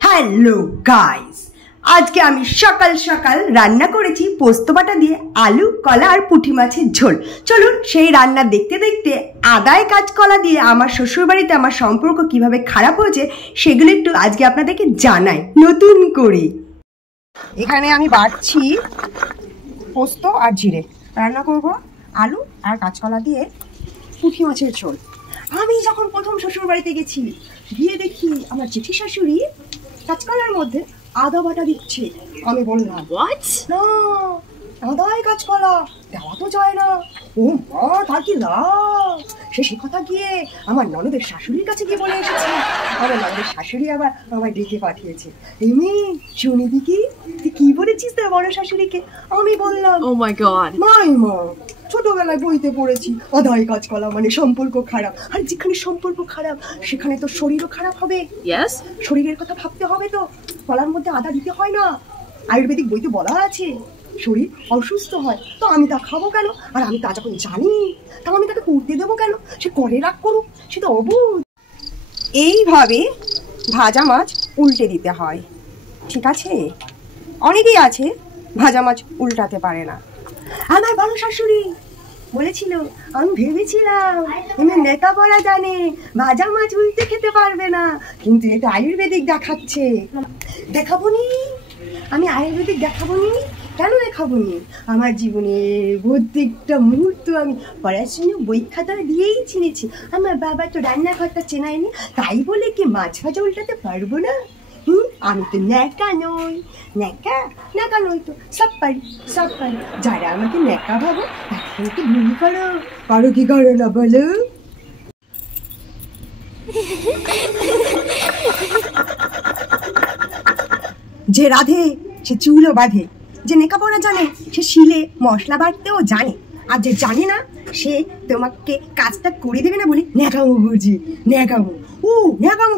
Hello guys, আজকে আমি সকাল সকাল রান্না করেছি পোস্ত বাটা দিয়ে আলু, কলা আর পুঁটি মাছের ঝোল। চলুন সেই রান্না দেখতে দেখতে আদায় কাঁচকলা দিয়ে আমার শ্বশুরবাড়িতে আমার সম্পর্ক কিভাবে খারাপ হয়েছে সেগুলো একটু আজকে আপনাদেরকে জানাই নতুন করে। এখানে আমি বাটছি পোস্ত আর জিরে, রান্না করব আলু আর কাঁচকলা দিয়ে পুঁটি মাছের ঝোল। আমি যখন প্রথম শ্বশুর বাড়িতে গেছি, গিয়ে দেখি আমার জেঠি শাশুড়ি কাঁচকলার মধ্যে আদা বাটা দিচ্ছে। আমি বললাম না, আদায় কাঁচকলা দেওয়া তো যায় না। ও মা, তার কি লাভ? সে কথা গিয়ে আমার ননদের শাশুড়ির কাছে গিয়ে বলে এসেছে। আমার ননদের শাশুড়ি আবার আমায় ডেকে পাঠিয়েছে, এমনি শুনিবি কি তুই কি বলেছিস তোর বড় শাশুড়িকে? আমি বললাম ও মাই গড, মাইমা ছোটবেলায় বইতে পড়েছি আদায় কাঁচকলা মানে সম্পর্ক খারাপ। আর যেখানে সম্পর্ক খারাপ সেখানে তো শরীরও খারাপ হবে। ইয়েস, শরীরের কথা ভাবতে হবে, তো কলার মধ্যে আদা দিতে হয় না। আয়ুর্বেদিক বইতে বলা আছে শরীর অসুস্থ হয়, তো আমি তা খাবো কেন? আর আমি তা যখন জানি তা আমি তাকে করতে দেবো কেন? সে করে রাগ করুক, সে তো অবুঝ। এইভাবে ভাজা মাছ উল্টে দিতে হয়, ঠিক আছে? অনেকেই আছে ভাজা মাছ উল্টাতে পারে না। আমার বড় শাশুড়ি বলেছিল, আমি ভেবেছিলাম এমনি লেখাপড়া জানে, ভাজা মাছ উল্টে খেতে পারবে না, কিন্তু এটা আয়ুর্বেদিক দেখাচ্ছে। দেখাবনি, আমি আয়ুর্বেদিক দেখাবনি। কেন দেখাবনি? আমার জীবনের প্রত্যেকটা মুহূর্ত আমি পড়াশোনা বই খাতা দিয়েই চিনেছি। আমার বাবা তো রান্নাঘরটা চেনায়নি, তাই বলে কি মাছ ভাজা উল্টাতে পারবো না? আমি তো ন্যাকা নই, ন্যাকা নই তো, সব পারি। যারা আমাকে ন্যাকা ভাবো তাকে একটু ভুল করো কি করো না বলো? যে রাধে সে চুলও বাঁধে, যে নেকাপড়া জানে সে শিলে মশলা বাটতেও জানে, আর যে জানে না সে তোমাকে কাজটা করে দেবে না বলে ন্যাকামো বুঝি। ন্যাকামো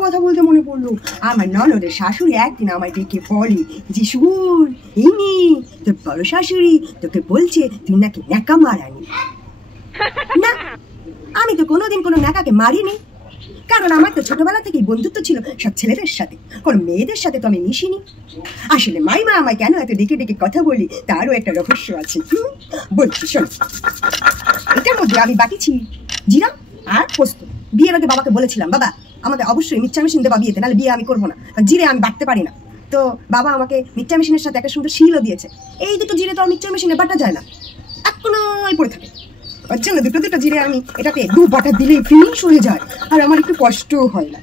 কথা বলতে মনে পড়লো, আমার ননদের শাশুড়ি একদিন আমায় ডেকে বলে যে শুন ইনি তোর বড় শাশুড়ি তোকে বলছে তুই নাকি ন্যাকা মারানি। না, আমি তো কোনোদিন কোনো ন্যাকাকে মারিনি, কারণ আমার তো ছোটবেলা থেকেই বন্ধুত্ব ছিল সব ছেলেদের সাথে, কোনো মেয়েদের সাথে তো আমি মিশিনি। আসলে মাইমা আমায় কেন এত ডেকে ডেকে কথা বলি তারও একটা রহস্য আছে, বলছি শোন। এটার মধ্যে আমি বাটিছি জিরা আর পোস্ত। বিয়ের আগে বাবাকে বলেছিলাম, বাবা আমাকে অবশ্যই মিক্সচার মেশিন দেবা বিয়েতে, নাহলে বিয়ে আমি করবো না, জিরে আমি বাটতে পারি না। তো বাবা আমাকে মিক্সচার মেশিনের সাথে একটা সুন্দর শিলও দিয়েছে। এই দুটো জিরে তো মিক্সচার মেশিনে বাটা যায় না, এখনোই পড়ে থাকে। ওর জন্য দুটো জিরে আমি এটাতে দু বাটা দিলেই ফিনিশ হয়ে যায়, আর আমার একটু কষ্টও হয় না।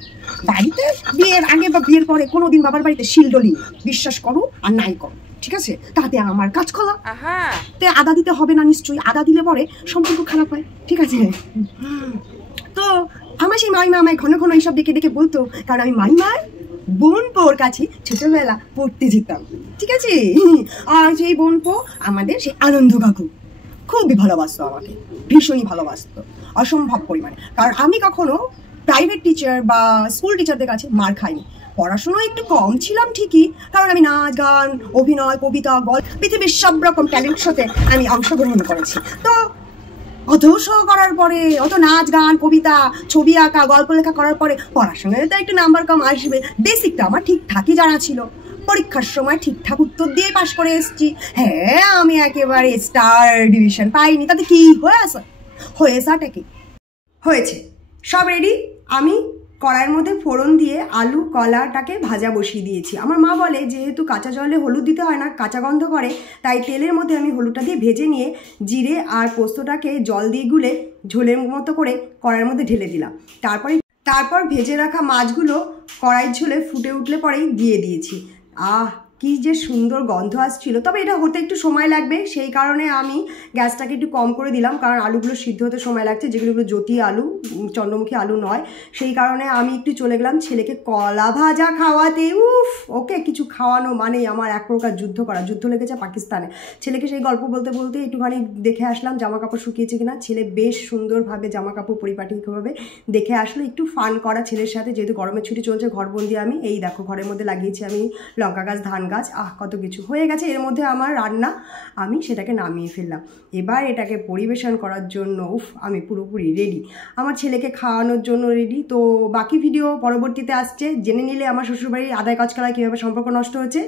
বাড়িতে বিয়ের আগে বা বিয়ের পরে কোনোদিন বাবার বাড়িতে শিল ডলি, বিশ্বাস করো আর নাই করো, ঠিক আছে? তাতে আমার কাঁচকলা তে আদা দিতে হবে না নিশ্চয়ই, আদা দিলে পরে সম্পর্ক খারাপ হয়, ঠিক আছে? তো আমার সেই মাইমা আমায় ঘন ঘন এইসব ডেকে ডেকে বলতো, কারণ আমি মাইমার বোনপোর কাছে ছোটবেলা পড়তে যেতাম, ঠিক আছে? আর সেই বোনপো আমাদের সেই আনন্দ কাকু খুবই ভালোবাসতো আমাকে, ভীষণই ভালোবাসতো, অসম্ভব পরিমাণে। কারণ আমি কখনো প্রাইভেট টিচার বা স্কুল টিচারদের কাছে মার খাইনি। পড়াশোনা একটু কম ছিলাম ঠিকই, কারণ আমি নাচ গান অভিনয় কবিতা গল্প পৃথিবীর সব রকম ট্যালেন্ট শোতে আমি অংশগ্রহণ করেছি। তো অত শো করার পরে, অত নাচ গান কবিতা ছবি আঁকা গল্প লেখা করার পরে পড়াশোনায় তো একটু নাম্বার কম আসবে, বেসিকটা আমার ঠিকঠাকই জানা ছিল। পরীক্ষার সময় ঠিকঠাক উত্তর দিয়ে পাশ করে এসেছি। হ্যাঁ, আমি একেবারে স্টার ডিভিশন পাইনি, তাতে কি হয়েছেটা কি হয়েছে? সব রেডি। আমি কড়াইয়ের মধ্যে ফোড়ন দিয়ে আলু কলাটাকে ভাজা বসিয়ে দিয়েছি। আমার মা বলে যেহেতু কাঁচা জলে হলুদ দিতে হয় না, কাঁচা গন্ধ করে, তাই তেলের মধ্যে আমি হলুদটা দিয়ে ভেজে নিয়ে জিরে আর পোস্তটাকে জল দিয়ে গুলে ঝোলের মতো করে কড়াইয়ের মধ্যে ঢেলে দিলাম। তারপর ভেজে রাখা মাছগুলো কড়াইয়ের ঝোলে ফুটে উঠলে পরেই দিয়ে দিয়েছি। কি যে সুন্দর গন্ধ আসছিল। তবে এটা হতে একটু সময় লাগবে, সেই কারণে আমি গ্যাসটাকে একটু কম করে দিলাম, কারণ আলুগুলো সিদ্ধ হতে সময় লাগছে, যেগুলো জ্যোতি আলু, চন্দ্রমুখী আলু নয়। সেই কারণে আমি একটু চলে গেলাম ছেলেকে কলা ভাজা খাওয়াতে। ওকে কিছু খাওয়ানো মানেই আমার এক প্রকার যুদ্ধ করা, যুদ্ধ লেগেছে পাকিস্তানে। ছেলেকে সেই গল্প বলতে বলতে একটুখানি দেখে আসলাম জামা কাপড় শুকিয়েছে কিনা। ছেলে বেশ সুন্দরভাবে জামা কাপড় পরিপাটিভাবে দেখে আসলো। একটু ফান করা ছেলের সাথে, যেহেতু গরমের ছুটি চলছে, ঘরবন্দি আমি। এই দেখো ঘরের মধ্যে লাগিয়েছি আমি লঙ্কা গাছ, ধান গাছ, কত কিছু হয়ে গেছে। এর মধ্যে আমার রান্না, আমি সেটাকে নামিয়ে ফেললাম। এবার এটাকে পরিবেশন করার জন্য আমি পুরোপুরি রেডি, আমার ছেলেকে খাওয়ানোর জন্য রেডি। তো বাকি ভিডিও পরবর্তীতে আসছে, জেনে নিলে আমার শ্বশুরবাড়ির আদায় কাজ করায় কীভাবে সম্পর্ক নষ্ট হচ্ছে।